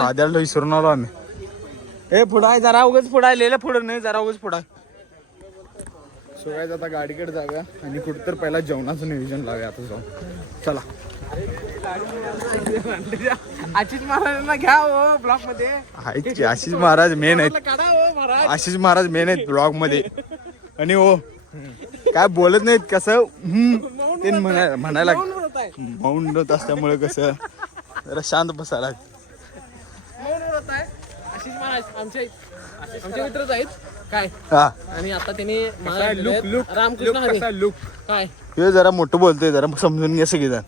आद्याला विसरून आलो आम्ही. ए पुढं आहे जरा उगाच पुढं लिहिलं पुढं नाही जरा उगाच पुढं. सो गाईज आता गाडीकडे जाऊया आणि कुठं तर पहिला जेवणाचं नियोजन लावूया आता जाऊन. चला. आशिष महाराजांना घ्या हो ब्लॉग मध्ये. आशिष महाराज मेन आहेत. आशिष महाराज मेन आहेत ब्लॉग मध्ये. आणि हो काय बोलत नाहीत कसं ते म्हणायला मौन होत असल्यामुळे कसं जरा शांत बसायला. आशिष महाराज आमचे मित्रच आहेत काय. आणि आता त्यांनी रामकृष्ण हरी लुक काय हे जरा मोठं बोलतोय जरा समजून घ्या सगळेजण.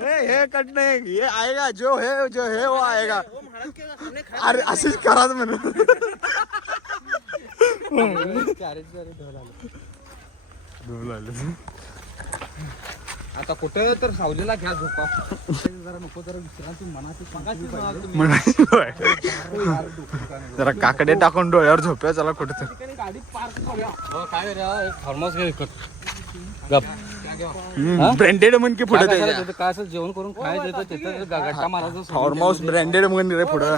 हे कट नाही ये आएगा जो है वो आएगा. अरे अशीच करा म्हणून. आता कुठं तर सावलीला घ्या झोपा जरा नको जरा विश्रांती जरा काकडे टाकून डोळ्यावर झोप्या चला कुठं तर. गाडी पार्क करूया. काय थर्मस ब्रँडेड म्हण की पुढे काय असं जेवण करून खायचं तिथं गट्टा मारायचं. फार्म हाऊस ब्रँडेड म्हण रे पुढं.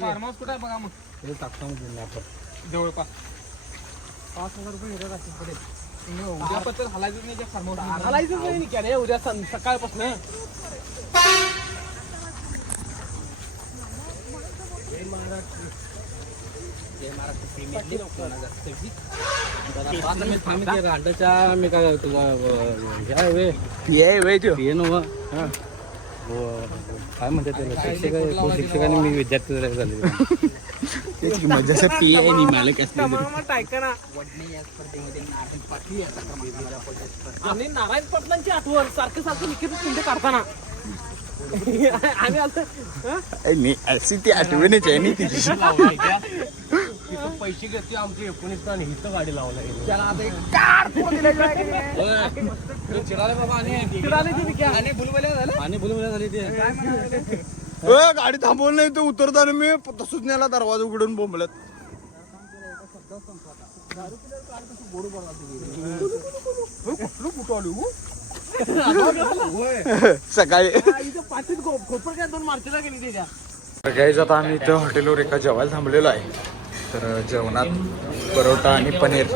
फार्म हाऊस कुठं बघा मग हे टाकतो जवळपास 5,000 रुपये येतात असेल पडेल. उद्या पत्र हलायचं नाही फार्म हाऊस हलायचंच नाही की रे उद्या सकाळपासून. अंड्याच्या मी काय काय म्हणतात त्याला शिक्षकांनी मी विद्यार्थी झाले. जसं पी आहे नि मालक असले आणि नारायण पाटलांची आठवण सारखं सारखं लिखित पिंड काढताना आम्ही नाही अशी ती आठवणच आहे नाही तिची. पैसे घेतले आमचे 19 आणि हिथं गाडी लावला त्याला आता गाडी थांबवलं नाही तर उतरताना मी तसंच नेला दरवाजा उघडून बोंबलत. सकाळी गाईज आता आम्ही इथं हॉटेलवर एका जेवायला थांबलेलो आहे. तर जेवणात परोठा आणि पनीर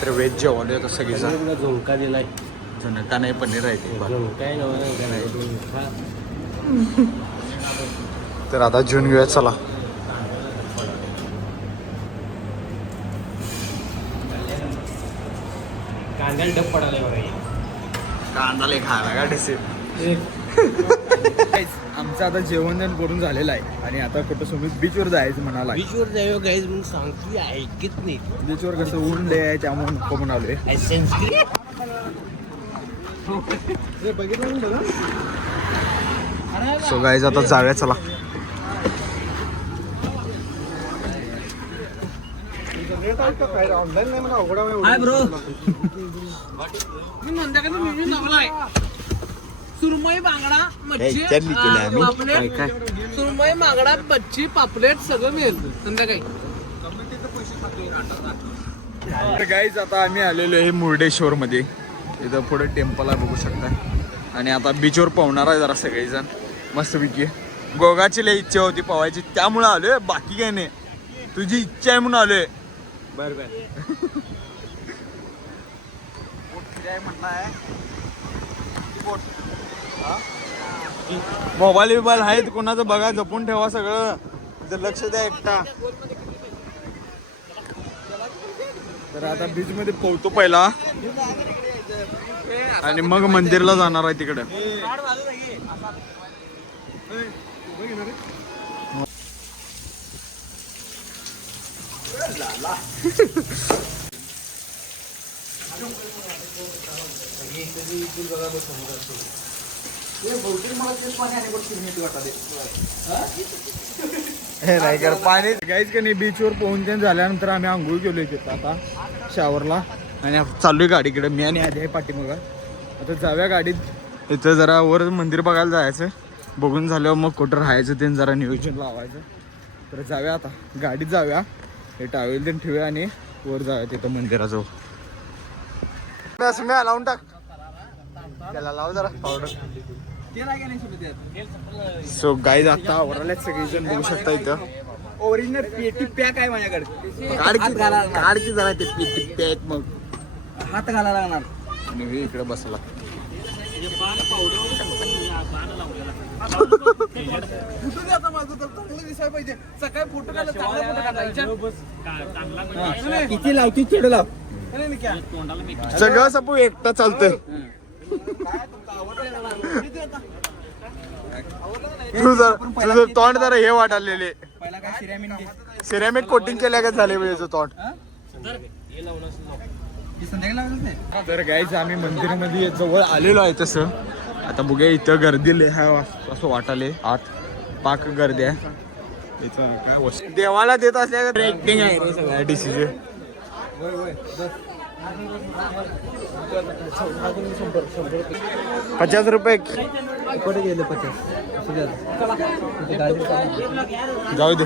तर व्हेज जेवण होतं सगळीचा. झुणका दिलाय झुणका नाही पनीर आहे तर आता जेवून घेऊया चला. कांद्याला डब पडाले बघा. कांदा खायला का डिसे. आमचं आता जेवण करून झालेलं आहे आणि आता कुठं समज बीचवर जायचं म्हणाला. बीचवर जायचं गाईज म्हणून सांगतो ऐकत नाही. बीचवर कसं ऊन लय आहे त्यामुळे नको म्हणालोय. सो गाईज आता जाऊया चला. हाय ब्रो मी नंद्याकडे मेन्यू लावलाय. सुरमई बांगडा मच्छी पापलेट सुरमई बांगडा मच्छी पापलेट सगळं मिळेल संध्याकाळी. गाईज आता आम्ही आलेलो आहे मुर्डेश्वर मध्ये. इथं पुढे टेम्पल आहे बघू शकता. आणि आता बीचवर पावणार आहे जरा सगळेजण मस्तपैकी. गोगाची लय इच्छा होती पवायची त्यामुळे आलोय बाकी काय नाही. तुझी इच्छा आहे म्हणून आलोय. बर मोबाईल बिबाईल आहेत कोणाचं बघा जपून ठेवा सगळं. लक्ष द्या एकटा. तर आता बीच मध्ये पोहतो पहिला आणि मग मंदिरला जाणार आहे तिकडे. पाणी गाईच का नाही. बीचवर पोहून झाल्यानंतर आम्ही आंघोळ केलोय तिथं आता शावरला आणि चाललोय गाडीकडे. मी आणि आधी आहे पाठीमागं. आता जाऊया गाडीत. इथं जरा वर मंदिर बघायला जायचं. बघून झाल्यावर मग कुठं राहायचं ते जरा नियोजन लावायचं. तर जाऊया आता गाडीत जाऊया. हे टावेल ते ठेवूया आणि वर जाऊया तिथं मंदिराजवळ. असं मी लावून टाक त्याला लाव जरा पावडर. सो गाईज आता आवरायला सगळेजण बघू शकता इथं ओरिजिनल पेटी पॅक आहे माझ्याकडे. काढची जरा ते पेटी पॅक मग हात घालायला लागणार. आणि मी इकडे बसला. कुठून आता माझं तर चांगलं दिसायला पाहिजे. सकाळी फोटो काढला चांगला फोटो काढला. किती लाव किती चेड लाव सगळं सपू एकटा चालतंय. तुझं तोंड जरा हे वाटालेले पहिला काय सिरॅमिन घे. सिरेमिक कोटिंग केल्या का झाले याचं तोंड. संध्याकाळी लागलं नाही. तर गाईज आम्ही मंदिरामध्ये जवळ आलेलो आहे तसं. आता बघूया इथं गर्दी असं वाटाले आत पाक गर्दी आहे. इथं काय देवाला देत असल्या ऍक्टिंग आहे रे सगळ्या डीसीचे. 50 रुपये कुठे गेले 50? जाऊ दे.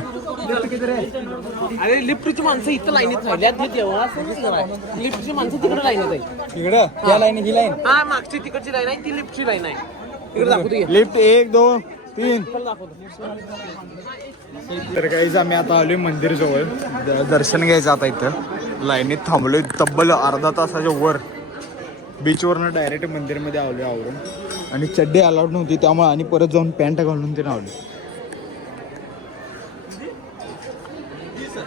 अरे लिफ्टची माणसं इथं लाईनीत राहिल्यात. लिफ्टची माणसं तिकडे लाईनीत आहे. इकडं या लाईन ही लाईन हा मागची तिकडची लाईन आहे ती लिफ्टची लाईन आहे. इकडे दाखवतो लिफ्ट 1 2 3. तर काहीच आम्ही आता आलोय मंदिर जवळ दर्शन घ्यायचं. आता इथं लाईनीत थांबलोय तब्बल अर्धा तासाच्या वर. बीचवरनं डायरेक्ट मंदिरमध्ये आलोय आवरून. आणि चड्डी अलाउड नव्हती त्यामुळे आणि परत जाऊन पॅन्ट घालून ते लावली.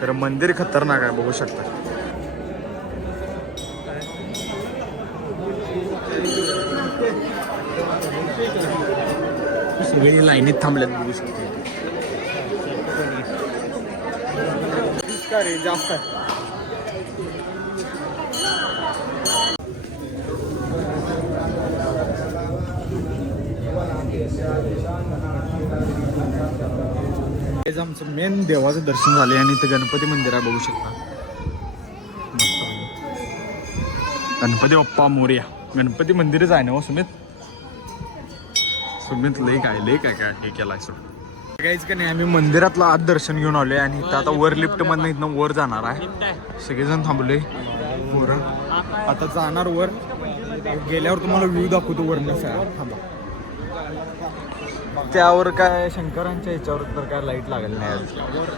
तर मंदिर खतरनाक आहे बघू शकता. सगळी लाईनीत थांबल्यात बघू शकता. जास्त आहे. आमचं मेन देवाचं दर्शन झाले आणि इथं गणपती मंदिर आहे बघू शकता. गणपती बाप्पा मोरया. गणपती मंदिरच आहे ना हो सुमित. सुमित लई काय हे केलाय सोड. काहीच का नाही आम्ही मंदिरातलं आत दर्शन घेऊन आलोय आणि इथं आता वर लिफ्ट मधनं इथनं वर जाणार आहे. सगळेजण थांबलोय पोरं. आता जाणार वर. गेल्यावर तुम्हाला व्ह्यू दाखवतो वरनं थांबा. त्यावर काय शंकरांच्या ह्याच्यावर तर काय लाईट लागली नाही.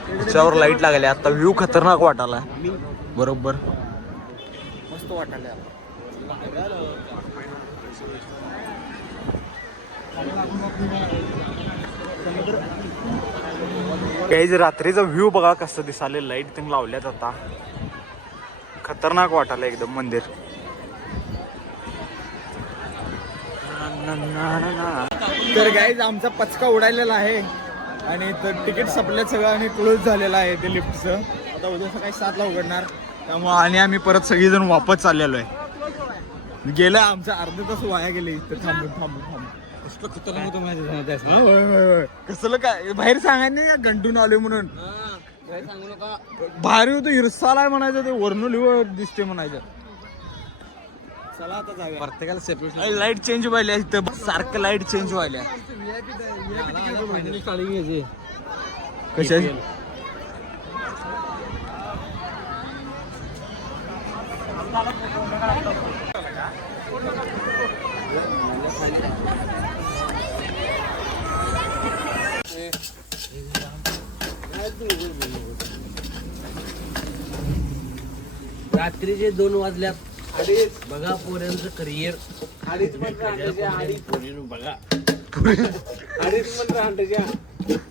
ह्याच्यावर लाईट लागली. आता व्ह्यू खतरनाक वाटायला बरोबर. मस्त वाटायला. काही रात्रीचा व्ह्यू बघा कसं दिसाले. लाईट त्यांनी लावल्यात आता. खतरनाक वाटायला एकदम मंदिर. तर गाईज आमचा पचका उडालेला आहे आणि तिकीट संपल्यात सगळं आणि क्लोज झालेलं आहे ते लिफ्टचं. आता उद्या सकाळी 7ला उघडणार त्यामुळे आणि आम्ही परत सगळेजण वापस चाललेलो आहे. गेलं आमचं अर्धा तास वाया गेले इथं थांबून. कसलं काय बाहेर सांगायचं नाही का गंटून आले म्हणून. भारी होतो हिरसाला आहे म्हणायचं. ते वर्ण लिव्ह दिसते म्हणायचं. चला आता जाऊया. प्रत्येकाला सेपरेट लाईट चेंज व्हायला इथं सारखं लाईट चेंज व्हायला. कशा रात्रीचे 2 वाजल्यात. बघा पोऱ्यांचं करिअर. अडीच बघा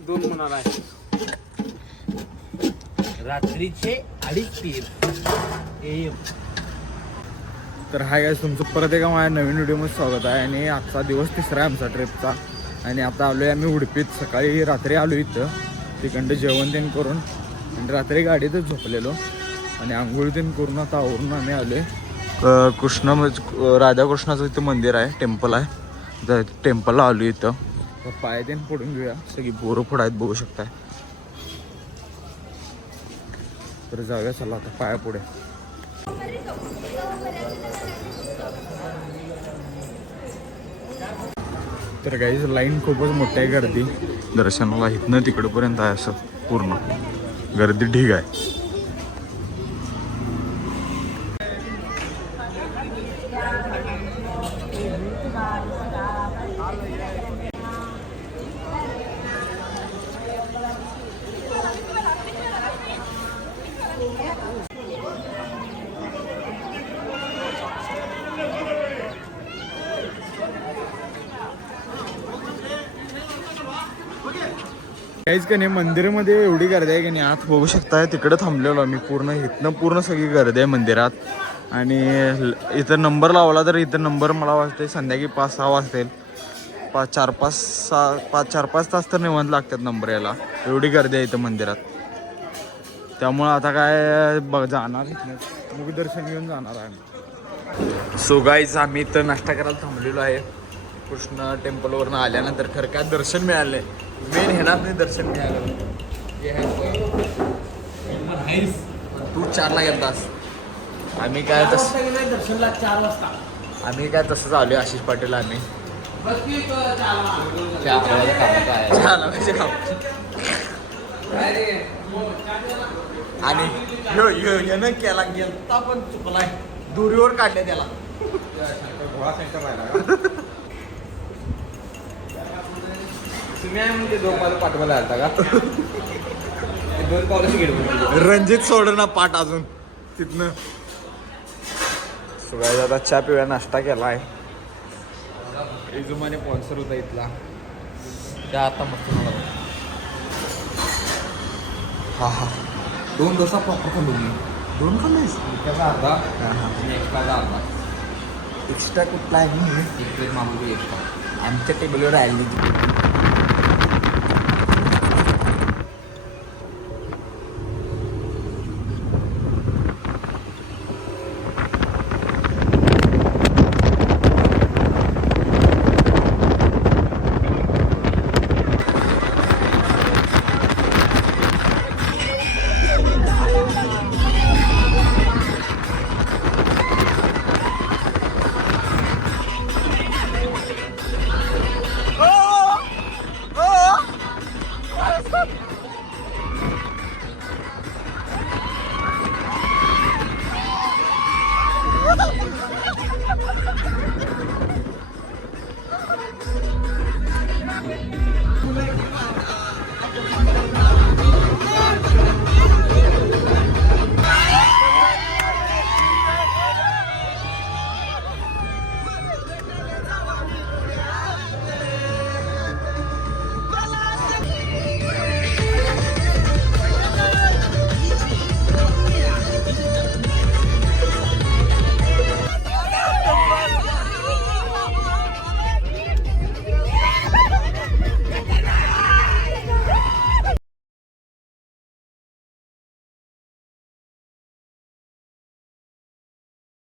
2 म्हणाला आहे. रात्रीचे 2:30 PM. तर हाय गाईस तुमचं परत एका माझ्या नवीन व्हिडिओमध्ये स्वागत आहे. आणि आजचा दिवस 3रा आहे आमचा ट्रिपचा. आणि आता आलो आहे आम्ही उडपीत. सकाळी रात्री आलो इथं तिकडं जेवण तेन करून आणि रात्री गाडीतच झोपलेलो आणि आंघोळ तेन करून आता आवरून आम्ही आलो आहे. राधाकृष्णाचं इथं मंदिर आहे. टेम्पल आहे. तर टेम्पलला आलो इथं. तर पाय तेन फोडून घेऊया. सगळी बोरं फोड आहेत बघू शकताय. तर जाऊया चला आता पाया पुढे. तर गाईज लाईन खूपच मोठी आहे. गर्दी दर्शनाला इथनं तिकडपर्यंत आहे. असं पूर्ण गर्दी ढीग आहे. काहीच का नाही मंदिरामध्ये एवढी गर्दी आहे की नाही आत बघू शकताय तिकडे थांबलेलो आम्ही पूर्ण इथनं पूर्ण सगळी गर्दी आहे मंदिरात. आणि इथं नंबर लावला तर इथं नंबर मला वाटते संध्याकाळी 5-6 वाजतील. 4-5 तास तर निवांत लागतात नंबर यायला, एवढी गर्दी आहे इथं मंदिरात. त्यामुळं आता काय जाणार इथनं मुख दर्शन घेऊन जाणार आहे. सो गाईज आम्ही इथं नाश्ता करायला थांबलेलो आहे कृष्ण टेम्पलवरनं आल्यानंतर. खरं काय दर्शन मिळालं नाही, मेन ह्याला नाही दर्शन मिळालं. तू 4ला गेलतास, आम्ही काय तसं दर्शनला 4 वाजता. आम्ही काय तसंच आलो आशिष पाटील आम्ही. आणि यानं केला गेलता पण चुकलाय, दुरीवर काढले त्याला. तुम्ही आहे म्हणजे 2 पावलं पाठवायला आलता का? 2 पावलं गेलो. रणजित सोड ना पाठ अजून तिथनं. सगळ्या आता चहा पिऊया नाश्ता केला आहे. इजुमाने स्पॉन्सर होता इथला, त्या आता मस्त मला. हा हा 2 डोसा प्रॉपर खाल्लो मी. 2 खाल्लेस? त्याचा अर्धा आणि एक्स्ट्राचा अर्धा. एक्स्ट्रा कुठला आहे एक प्लेट मागवली एक्स्ट्रा. आमच्या टेबलवर आली.